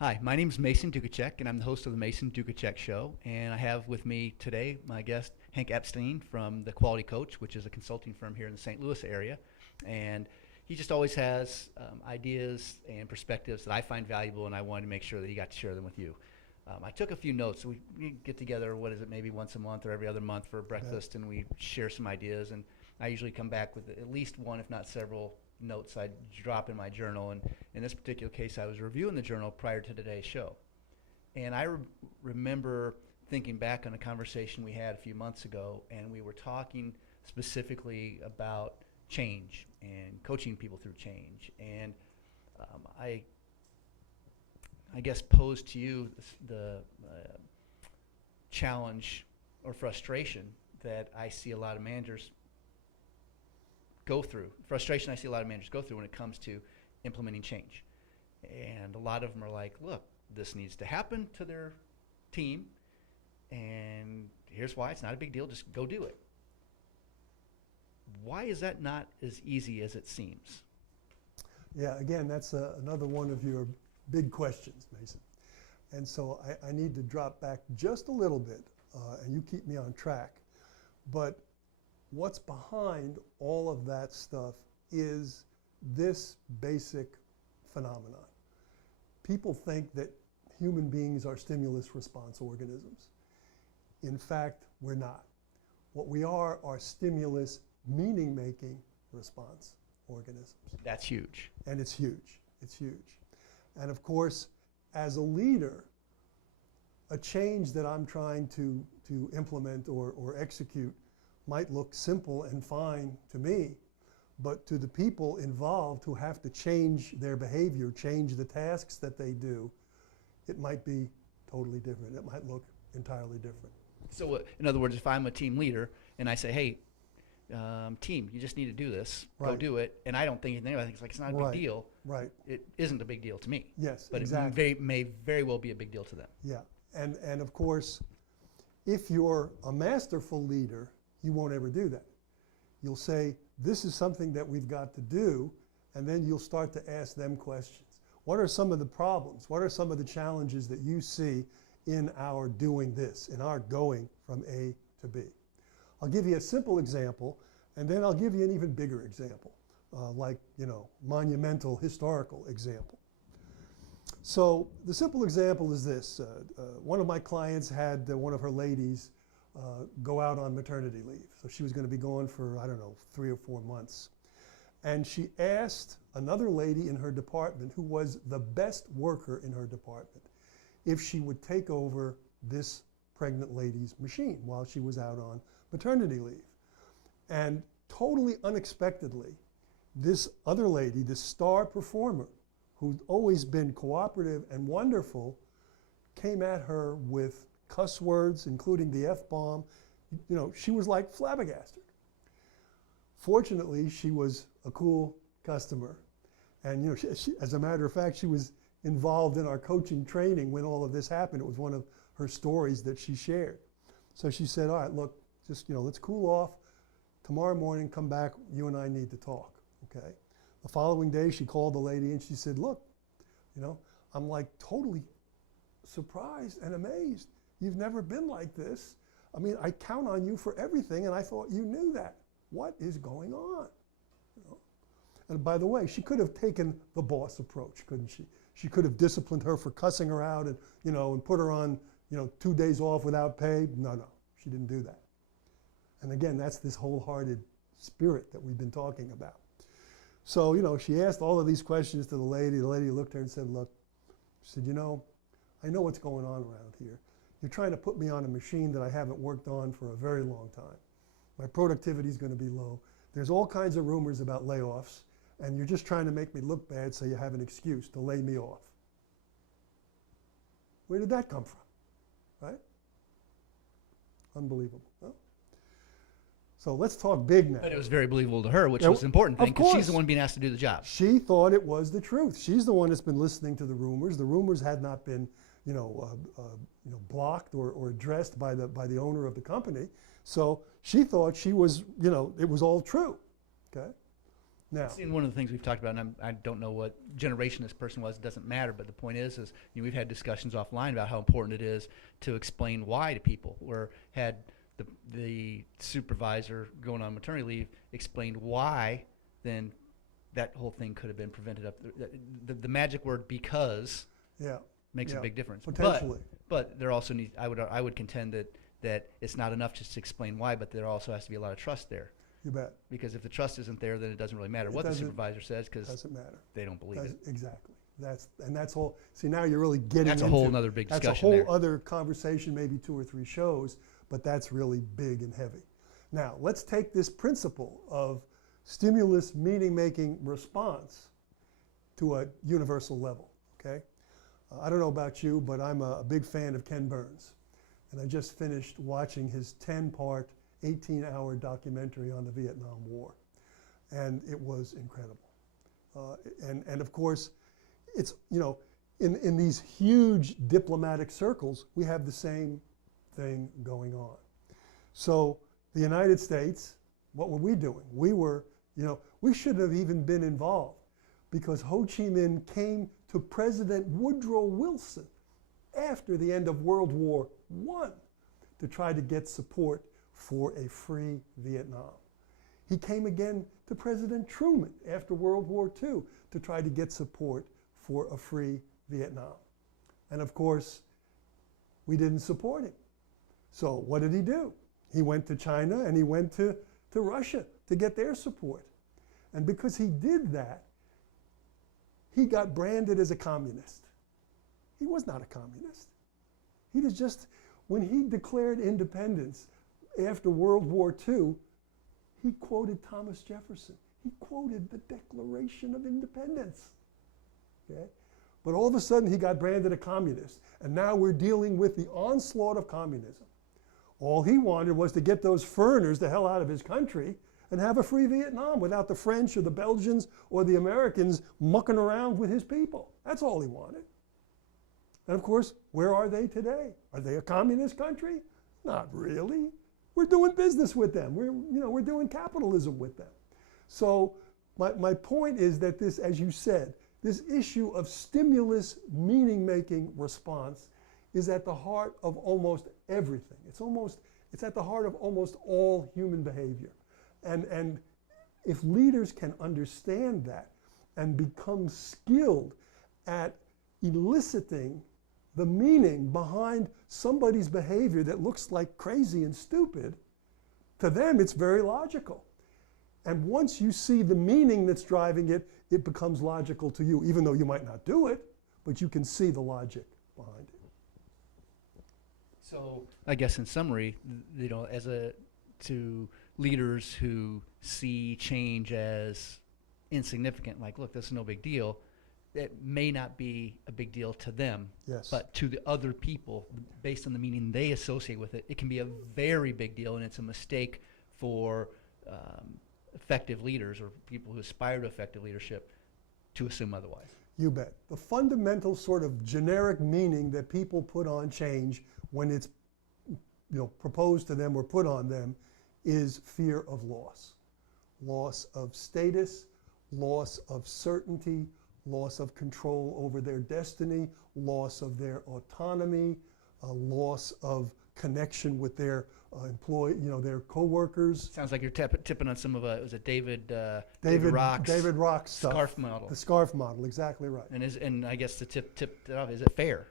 Hi, my name is Mason Dukacek, and I'm the host of the Mason Dukacek Show. And I have with me today my guest, Hank Epstein from The Quality Coach, which is a consulting firm here in the St. Louis area. And he just always has ideas and perspectives that I find valuable, and I wanted to make sure that he got to share them with you. I took a few notes. We get together, what is it, maybe once a month or every other month for breakfast, and we share some ideas. And I usually come back with at least one, if not several, notes I drop in my journal. And in this particular case, I was reviewing the journal prior to today's show. And I remember thinking back on a conversation we had a few months ago, and we were talking specifically about change and coaching people through change. And I guess posed to you the challenge or frustration that I see a lot of managers go through, frustration I see a lot of managers go through when it comes to implementing change. And a lot of them are like, look, this needs to happen to their team, and here's why. It's not a big deal. Just go do it. Why is that not as easy as it seems? Yeah, again, that's another one of your big questions, Mason. And so I need to drop back just a little bit, and you keep me on track. But what's behind all of that stuff is this basic phenomenon. People think that human beings are stimulus response organisms. In fact, we're not. What we are stimulus meaning-making response organisms. That's huge. And it's huge. It's huge. And of course, as a leader, a change that I'm trying to implement or execute might look simple and fine to me, but to the people involved who have to change their behavior, change the tasks that they do, it might be totally different. It might look entirely different. So in other words, if I'm a team leader and I say, hey, team, you just need to do this, go do it, and I don't think anything, I think it's not a big deal. Right. It isn't a big deal to me. Yes, but exactly. it may very well be a big deal to them. Yeah, and of course, if you're a masterful leader, you won't ever do that. You'll say, this is something that we've got to do, and then you'll start to ask them questions. What are some of the problems? What are some of the challenges that you see in our doing this, in our going from A to B? I'll give you a simple example, and then I'll give you an even bigger example, like, monumental historical example. So the simple example is this. One of my clients had one of her ladies go out on maternity leave. So she was going to be gone for, 3 or 4 months. And she asked another lady in her department, who was the best worker in her department, if she would take over this pregnant lady's machine while she was out on maternity leave. And totally unexpectedly, this other lady, this star performer, who'd always been cooperative and wonderful, came at her with cuss words, including the F-bomb. She was like flabbergasted. Fortunately, she was a cool customer. And she, as a matter of fact, she was involved in our coaching training when all of this happened. It was one of her stories that she shared. So she said, all right, look, just, let's cool off. Tomorrow morning, come back, you and I need to talk, okay? The following day, she called the lady and she said, look, I'm like totally surprised and amazed. You've never been like this. I mean, I count on you for everything, and I thought you knew that. What is going on? And by the way, she could have taken the boss approach, couldn't she? She could have disciplined her for cussing her out and, and put her on, 2 days off without pay. No, she didn't do that. And again, that's this wholehearted spirit that we've been talking about. So, she asked all of these questions to the lady. The lady looked at her and said, look, she said, I know what's going on around here. You're trying to put me on a machine that I haven't worked on for a very long time. My productivity is going to be low. There's all kinds of rumors about layoffs, and you're just trying to make me look bad so you have an excuse to lay me off. Where did that come from, right? Unbelievable. Huh? So let's talk big now. But it was very believable to her, which was the important thing, because she's the one being asked to do the job. She thought it was the truth. She's the one that's been listening to the rumors. The rumors had not been blocked or addressed by the owner of the company. So she thought she was, it was all true, okay? Now, And one of the things we've talked about, and I don't know what generation this person was, it doesn't matter, but the point is we've had discussions offline about how important it is to explain why to people. Where had the supervisor going on maternity leave explained why, then that whole thing could have been prevented up. The magic word "because" yeah, makes yeah, a big difference. potentially. But there also needs, I would contend that it's not enough just to explain why, but there also has to be a lot of trust there. You bet. Because if the trust isn't there, then it doesn't really matter It what the doesn't- supervisor says, because Doesn't matter. they don't believe it. Exactly. That's all. See, now you're really getting That's a into, whole other big that's discussion a whole there. other conversation, maybe 2 or 3 shows, but that's really big and heavy. Now, let's take this principle of stimulus meaning-making response to a universal level, okay? I don't know about you, but I'm a big fan of Ken Burns. And I just finished watching his 10-part, 18-hour documentary on the Vietnam War. And it was incredible. And of course, it's, you know, in these huge diplomatic circles, we have the same thing going on. So the United States, what were we doing? We were, you know, we shouldn't have even been involved, because Ho Chi Minh came to President Woodrow Wilson after the end of World War I to try to get support for a free Vietnam. He came again to President Truman after World War II to try to get support for a free Vietnam. And of course, we didn't support him. So what did he do? He went to China and he went to Russia to get their support. And because he did that, he got branded as a communist. He was not a communist. He was just, when he declared independence after World War II, he quoted Thomas Jefferson. He quoted the Declaration of Independence. Okay? But all of a sudden, he got branded a communist. And now we're dealing with the onslaught of communism. All he wanted was to get those foreigners the hell out of his country and have a free Vietnam without the French or the Belgians or the Americans mucking around with his people. That's all he wanted. And of course, where are they today? Are they a communist country? Not really. We're doing business with them. We're doing capitalism with them. So my point is that this, as you said, this issue of stimulus meaning-making response is at the heart of almost everything. It's at the heart of almost all human behavior. And if leaders can understand that and become skilled at eliciting the meaning behind somebody's behavior that looks like crazy and stupid, to them it's very logical. And once you see the meaning that's driving it, it becomes logical to you, even though you might not do it, but you can see the logic behind it. So I guess in summary, you know, to leaders who see change as insignificant, like, look, this is no big deal, it may not be a big deal to them, Yes. but to the other people, based on the meaning they associate with it, it can be a very big deal, and it's a mistake for effective leaders or people who aspire to effective leadership to assume otherwise. You bet. The fundamental sort of generic meaning that people put on change when it's, you know, proposed to them or put on them is fear of loss. Loss of status, loss of certainty, loss of control over their destiny, loss of their autonomy, a loss of connection with their their coworkers. Sounds like you're tipping on some of it was a David David Rock's stuff. scarf model. The scarf model, exactly right. And I guess to tip it off, is it fair?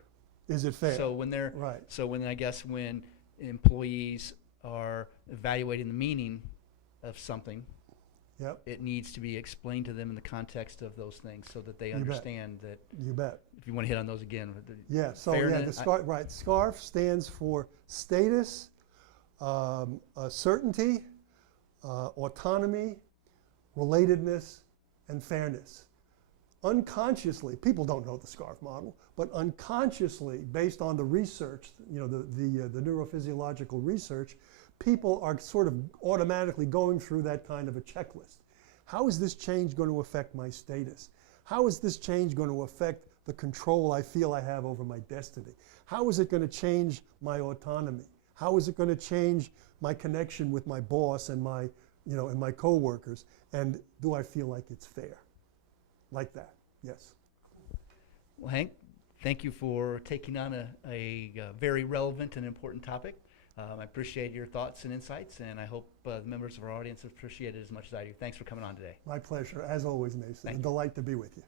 Is it fair? So when they're right. So when employees are evaluating the meaning of something, Yep. it needs to be explained to them in the context of those things so that they You bet. understand that. You bet. If you want to hit on those again. Yeah, so fairness, the scarf, right, scarf stands for status, certainty, autonomy, relatedness, and fairness. Unconsciously, people don't know the scarf model, but unconsciously, based on the research, you know, the neurophysiological research, people are sort of automatically going through that kind of a checklist. How is this change going to affect my status? How is this change going to affect the control I feel I have over my destiny? How is it going to change my autonomy? How is it going to change my connection with my boss and my and my coworkers, and do I feel like it's fair? Like that, yes. Well, Hank, thank you for taking on a very relevant and important topic. I appreciate your thoughts and insights, and I hope the members of our audience appreciate it as much as I do. Thanks for coming on today. My pleasure, as always, Mason. Thank A you. delight to be with you.